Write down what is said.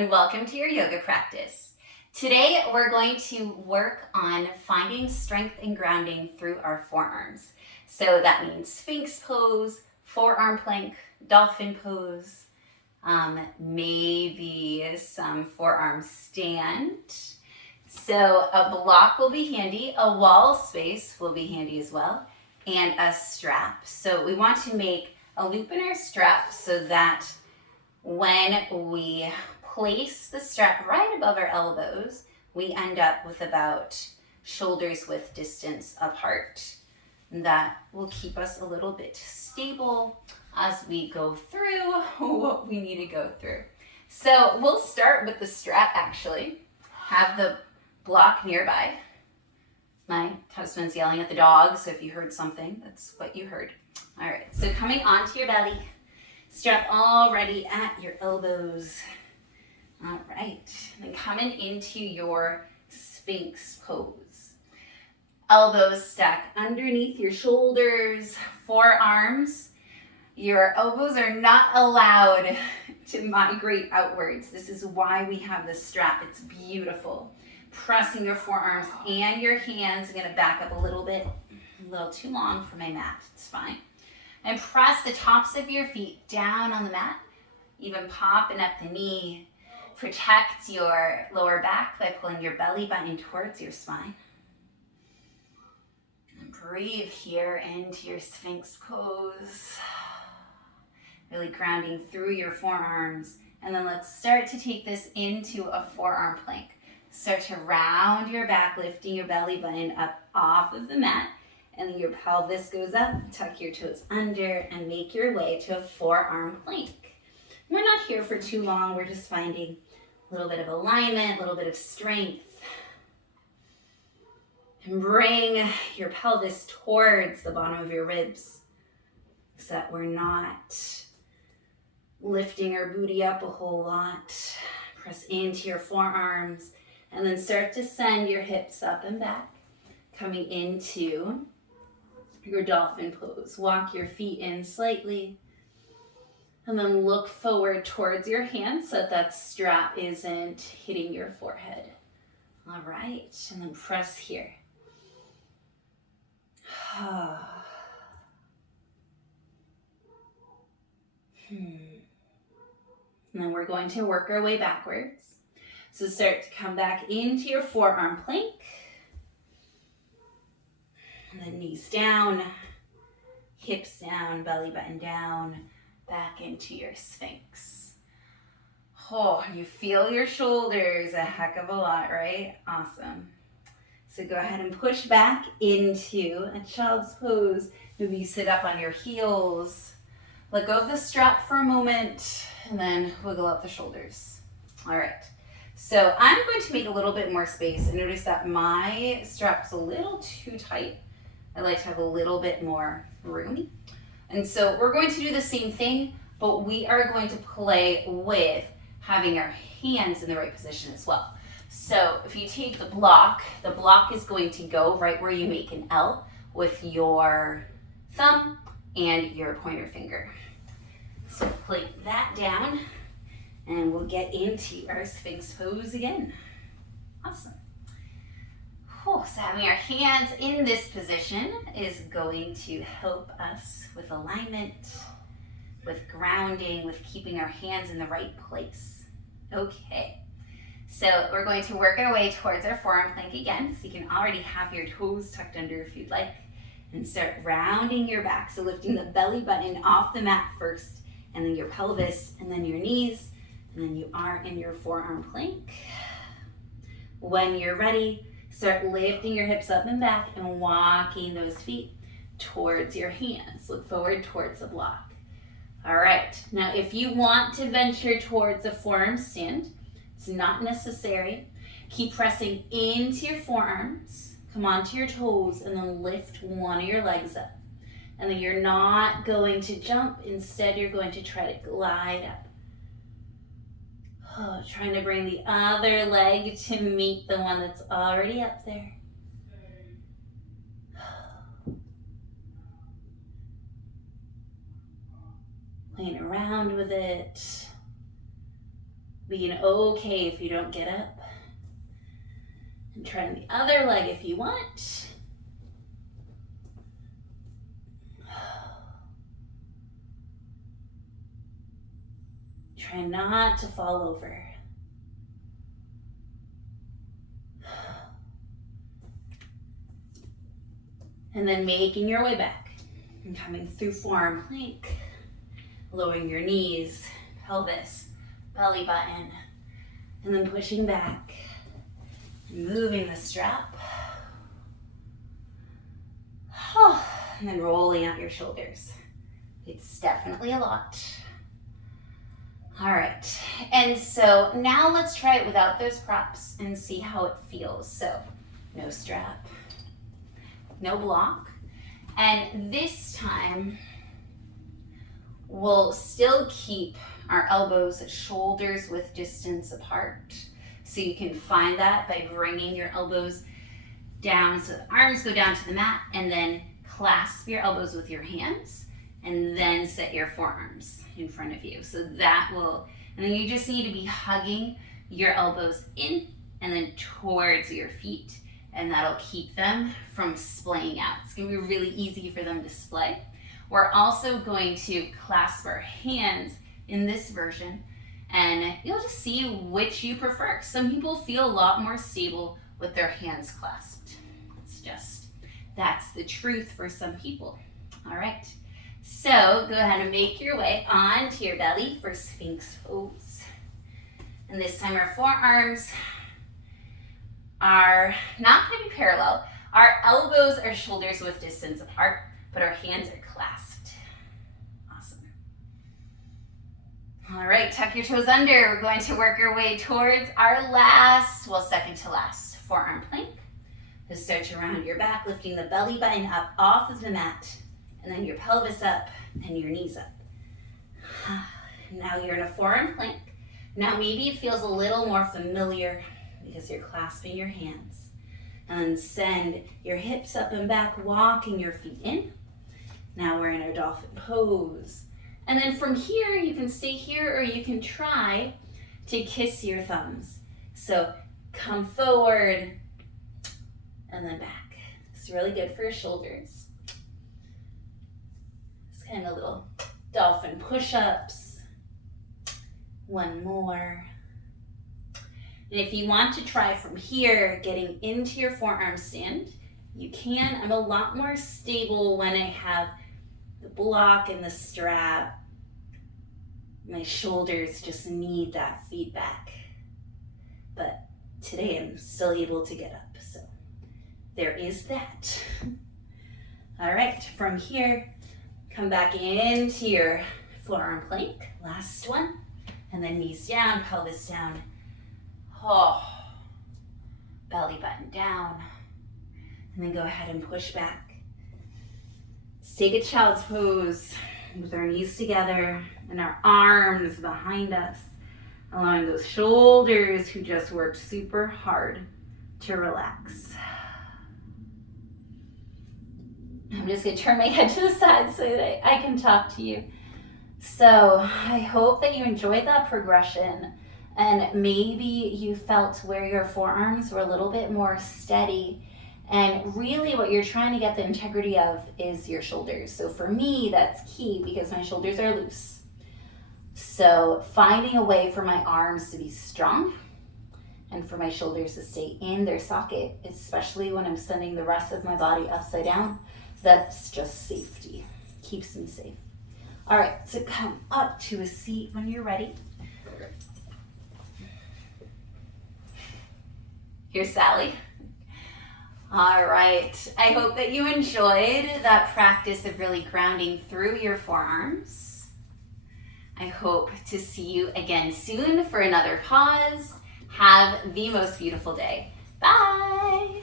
and welcome to your yoga practice. Today we're going to work on finding strength and grounding through our forearms. So that means Sphinx Pose, Forearm Plank, Dolphin Pose, maybe some Forearm Stand. So a block will be handy, a wall space will be handy as well, and a strap. So we want to make a loop in our strap so that when we place the strap right above our elbows, we end up with about shoulders width distance apart. And that will keep us a little bit stable as we go through what we need to go through. So we'll start with the strap actually. Have the block nearby. My husband's yelling at the dog, so if you heard something, that's what you heard. All right, so coming onto your belly, strap already at your elbows. All right, and then coming into your Sphinx Pose. Elbows stack underneath your shoulders, forearms. Your elbows are not allowed to migrate outwards. This is why we have this strap. It's beautiful. Pressing your forearms and your hands. I'm gonna back up a little bit, a little too long for my mat, it's fine. And press the tops of your feet down on the mat, even popping up the knee. Protect your lower back by pulling your belly button towards your spine. And breathe here into your Sphinx Pose. Really grounding through your forearms. And then let's start to take this into a forearm plank. Start to round your back, lifting your belly button up off of the mat. And then your pelvis goes up, tuck your toes under, and make your way to a forearm plank. We're not here for too long. We're just finding a little bit of alignment, a little bit of strength. And bring your pelvis towards the bottom of your ribs so that we're not lifting our booty up a whole lot. Press into your forearms and then start to send your hips up and back, coming into your Dolphin Pose. Walk your feet in slightly and then look forward towards your hands so that that strap isn't hitting your forehead. All right, and then press here. And then we're going to work our way backwards. So start to come back into your forearm plank. And then knees down, hips down, belly button down, back into your Sphinx. Oh, you feel your shoulders a heck of a lot, right? Awesome. So go ahead and push back into a child's pose. Maybe you sit up on your heels. Let go of the strap for a moment and then wiggle out the shoulders. All right. So I'm going to make a little bit more space and notice that my strap's a little too tight. I like to have a little bit more room. And so we're going to do the same thing, but we are going to play with having our hands in the right position as well. So if you take the block is going to go right where you make an L with your thumb and your pointer finger. So place that down and we'll get into our Sphinx Pose again. Awesome. So having our hands in this position is going to help us with alignment, with grounding, with keeping our hands in the right place. Okay, so we're going to work our way towards our forearm plank again. So you can already have your toes tucked under if you'd like. And start rounding your back. So lifting the belly button off the mat first, and then your pelvis, and then your knees, and then you are in your forearm plank. When you're ready, start lifting your hips up and back and walking those feet towards your hands. Look forward towards the block. All right, now if you want to venture towards a forearm stand, it's not necessary. Keep pressing into your forearms, come onto your toes, and then lift one of your legs up. And then you're not going to jump, instead you're going to try to glide up. Trying to bring the other leg to meet the one that's already up there. Playing around with it. Being okay if you don't get up. And try the other leg if you want. Try not to fall over. And then making your way back and coming through forearm plank, lowering your knees, pelvis, belly button, and then pushing back, and moving the strap, and then rolling out your shoulders. It's definitely a lot. All right, and so now let's try it without those props and see how it feels. So no strap, no block, and this time we'll still keep our elbows, shoulders width distance apart. So you can find that by bringing your elbows down so the arms go down to the mat, and then clasp your elbows with your hands, and then set your forearms in front of you. So that will, and then you just need to be hugging your elbows in and then towards your feet, and that'll keep them from splaying out. It's gonna be really easy for them to splay. We're also going to clasp our hands in this version, and you'll just see which you prefer. Some people feel a lot more stable with their hands clasped. It's just, that's the truth for some people. All right, so go ahead and make your way onto your belly for Sphinx Pose. And this time our forearms are not going to be parallel. Our elbows are shoulders width distance apart, but our hands are clasped. Awesome. All right, tuck your toes under. We're going to work our way towards our last, well, second to last, forearm plank. Just start to round your back, lifting the belly button up off of the mat, and then your pelvis up and your knees up. Now you're in a forearm plank. Now maybe it feels a little more familiar because you're clasping your hands. And then send your hips up and back, walking your feet in. Now we're in our Dolphin Pose. And then from here, you can stay here or you can try to kiss your thumbs. So come forward and then back. It's really good for your shoulders. It's kind of little dolphin push-ups. One more. And if you want to try from here, getting into your forearm stand, you can. I'm a lot more stable when I have the block and the strap. My shoulders just need that feedback. But today I'm still able to get up, so there is that. All right, from here, come back into your forearm plank, last one, and then knees down, pelvis down. Oh, belly button down, and then go ahead and push back. Let's take a child's pose with our knees together and our arms behind us, allowing those shoulders who just worked super hard to relax. I'm just gonna turn my head to the side so that I can talk to you. So I hope that you enjoyed that progression. And maybe you felt where your forearms were a little bit more steady. And really what you're trying to get the integrity of is your shoulders. So for me, that's key because my shoulders are loose. So finding a way for my arms to be strong and for my shoulders to stay in their socket, especially when I'm sending the rest of my body upside down, that's just safety. Keeps me safe. All right, so come up to a seat when you're ready. Here's Sally. All right, I hope that you enjoyed that practice of really grounding through your forearms. I hope to see you again soon for another pause. Have the most beautiful day. Bye.